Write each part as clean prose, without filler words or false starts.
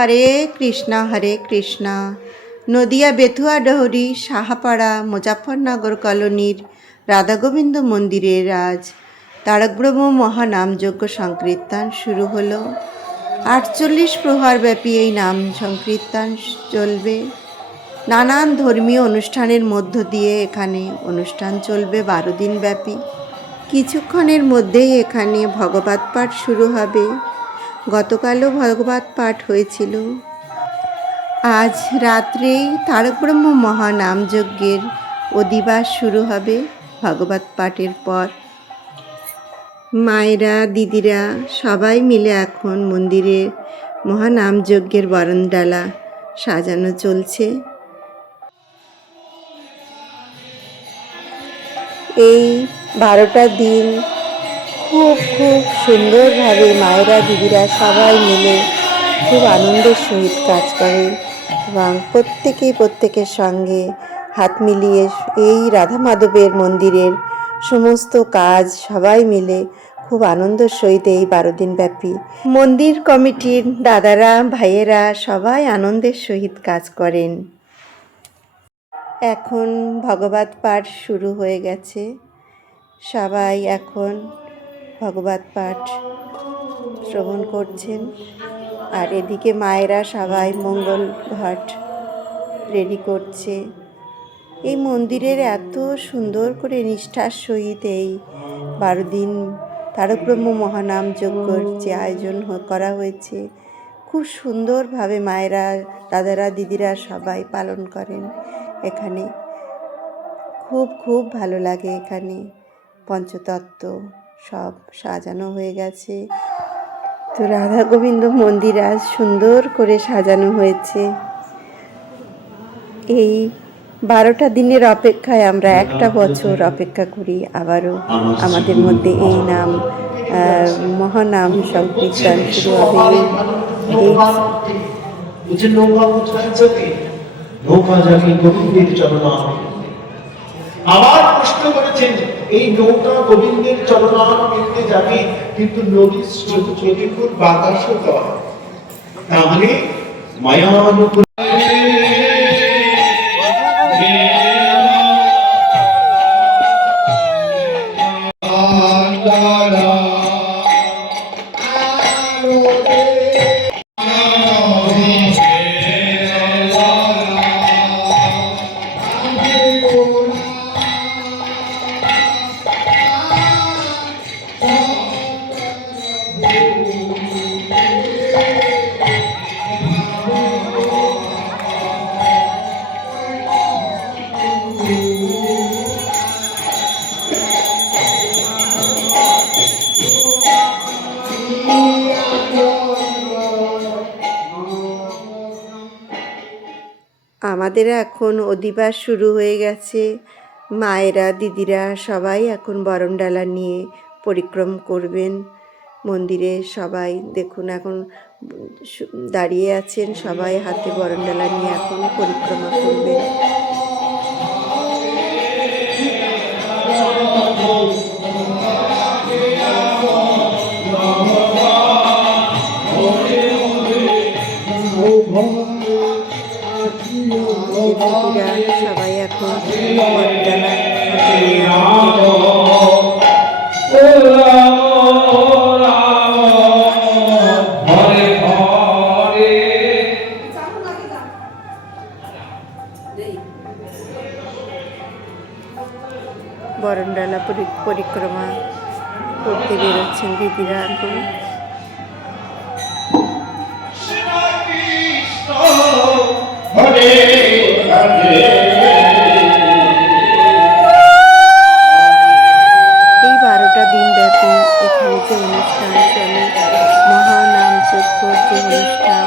হরে কৃষ্ণা। নদিয়া বেথুয়া ডহরি সাহাপাড়া মুজাফফরনগর কলোনির রাধাগোবিন্দ মন্দিরের আজ তারকব্রহ্ম মহানামযজ্ঞ সংকীর্তন শুরু হলো। 48 প্রহর ব্যাপী এই নাম সংকীর্তন চলবে। নানান ধর্মীয় অনুষ্ঠানের মধ্য দিয়ে এখানে অনুষ্ঠান চলবে 12 দিন ব্যাপী। কিছুক্ষণের মধ্যেই এখানে ভগবত পাঠ শুরু হবে। গতকালও ভগবত পাঠ হয়েছিল। আজ রাত্রেই তারকব্রহ্ম মহানামযজ্ঞের অধিবাস শুরু হবে ভগবত পাঠের পর। মায়েরা দিদিরা সবাই মিলে এখন মন্দিরের মহানামযজ্ঞের বরণডালা সাজানো চলছে। এই 12টা দিন খুব সুন্দরভাবে মায়েরা দিদিরা সবাই মিলে খুব আনন্দের সহিত কাজ করে এবং প্রত্যেকের সঙ্গে হাত মিলিয়ে এই রাধা মাধবের মন্দিরের সমস্ত কাজ সবাই মিলে খুব আনন্দের সহিত এই 12 দিন ব্যাপী মন্দির কমিটির দাদারা ভাইয়েরা সবাই আনন্দের সহিত কাজ করেন। এখন ভগবত পাঠ শুরু হয়ে গেছে। সবাই এখন ভগবত পাঠ শ্রবণ করছেন। আর এদিকে মায়েরা সবাই মঙ্গল ঘট রেডি করছে। এই মন্দিরের এত সুন্দর করে নিষ্ঠার সহিত এই 12 দিন তারকব্রহ্ম মহানামযজ্ঞর যে আয়োজন করা হয়েছে, খুব সুন্দরভাবে মায়েরা দাদারা দিদিরা সবাই পালন করেন। এখানে খুব ভালো লাগে। এখানে পঞ্চতত্ত্ব সব সাজানো হয়ে গেছে। তো রাধা গোবিন্দ মন্দির আজ সুন্দর করে সাজানো হয়েছে। এই 12টা দিনের অপেক্ষায় আমরা একটা বছর অপেক্ষা করি আবারও আমাদের মধ্যে এই নাম মহানাম সংকীর্তন শুরু হবে। আবার প্রশ্ন করেছেন, এই নৌকা গোবিন্দের চরণামৃতে যাবে, কিন্তু নদীর স্রোত প্রতিকূল বাতাসও হয়, তাহলে মায়ানুকূল আমাদের এখন অধিবাস শুরু হয়ে গেছে। মায়েরা দিদিরা সবাই এখন বরণডালা নিয়ে পরিক্রম করবেন মন্দিরে। সবাই দেখুন এখন দাঁড়িয়ে আছেন, সবাই হাতে বরণডালা নিয়ে এখন পরিক্রমা করবেন। সবাই এখন বরণডালা বরণডালা পরিক্রমা করতে বেরোচ্ছেন দিদিরা এখন। এই 12টা দিন ব্যাপী এখানে যে অনুষ্ঠান চলে মহানামযজ্ঞ যে অনুষ্ঠান,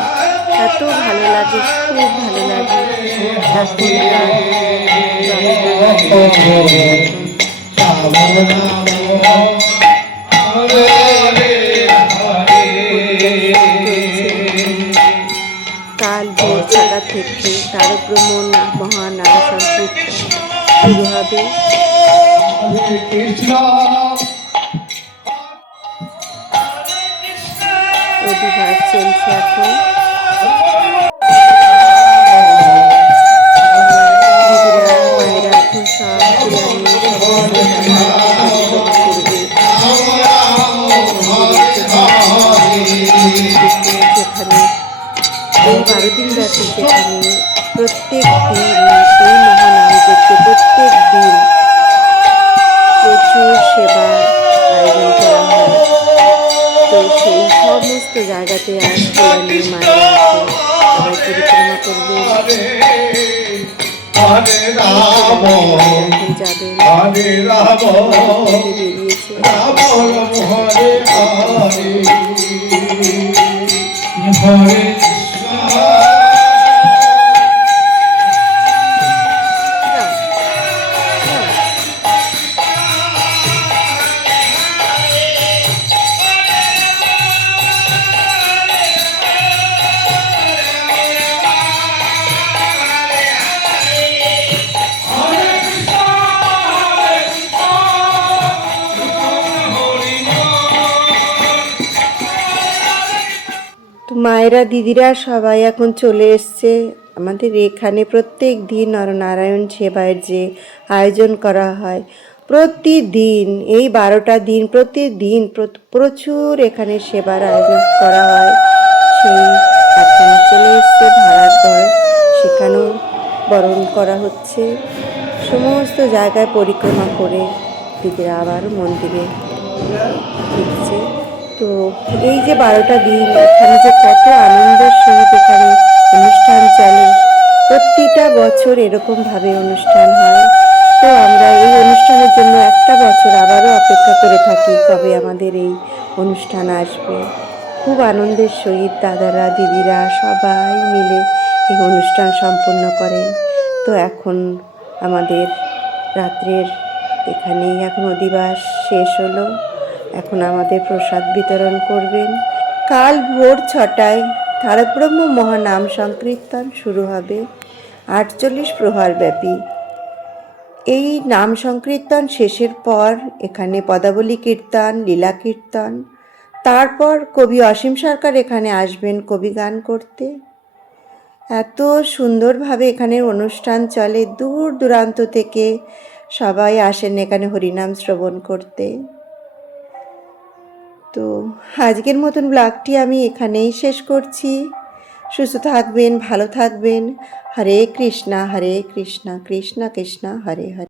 এত ভালো লাগে, খুব ভালো লাগে। কাল ভোর 6টা থেকে তারকব্রহ্ম মহানাম সংকীর্তন শুরু হবে। অধিবাস চলছে এখন। এই 12 দিন ব্যাপী যেখানে প্রত্যেক দিন এই মহানাম যজ্ঞে প্রত্যেক দিন প্রচুর সেবা আয়োজন করা হয়। তো সেই সমস্ত জায়গাতে আজ কল্যাণী মায়েরা আছেন, সবাই পরিক্রমা করবেন, হরে রাম এখন যাবেন, হরে রাম বেরিয়েছে। রাম রাম হরে হরে হরে তো মায়েরা দিদিরা সবাই এখন চলে এসছে আমাদের এখানে। প্রত্যেক দিন নরনারায়ণ সেবায়ের যে আয়োজন করা হয় প্রতিদিন, এই 12টা দিন প্রতিদিন প্রচুর এখানে সেবার আয়োজন করা হয়। সেই এখন চলে এসছে ভাড়ার ঘর, সেখানেও বরণ করা হচ্ছে। সমস্ত জায়গায় পরিক্রমা করে দিদিরা আবার মন্দিরে ফিরছে। তো এই যে 12টা দিন এখানে যে কত আনন্দের সহিত এখানে অনুষ্ঠান চলে, প্রতিটা বছর এরকমভাবে অনুষ্ঠান হয়। তো আমরা এই অনুষ্ঠানের জন্য একটা বছর আবারও অপেক্ষা করে থাকি কবে আমাদের এই অনুষ্ঠান আসবে। খুব আনন্দের সহিত দাদারা দিদিরা সবাই মিলে এই অনুষ্ঠান সম্পূর্ণ করেন। তো এখন আমাদের রাত্রের এখানেই এখন অধিবাস শেষ হলো। এখন আমাদের প্রসাদ বিতরণ করবেন। কাল ভোর 6টায় তারকব্রহ্ম মহানাম সংকীর্তন শুরু হবে 48 প্রহর ব্যাপী। এই নাম সংকীর্তন শেষের পর এখানে পদাবলী কীর্তন, লীলা কীর্তন, তারপর কবি অসীম সরকার এখানে আসবেন কবি গান করতে। এত সুন্দরভাবে এখানে অনুষ্ঠান চলে, দূর দূরান্ত থেকে সবাই আসেন এখানে হরিনাম শ্রবণ করতে। তো আজকের মতন ব্লগটি আমি এখানেই শেষ করছি। সুস্থ থাকবেন, ভালো থাকবেন। হরে কৃষ্ণা কৃষ্ণ কৃষ্ণ হরে হরে।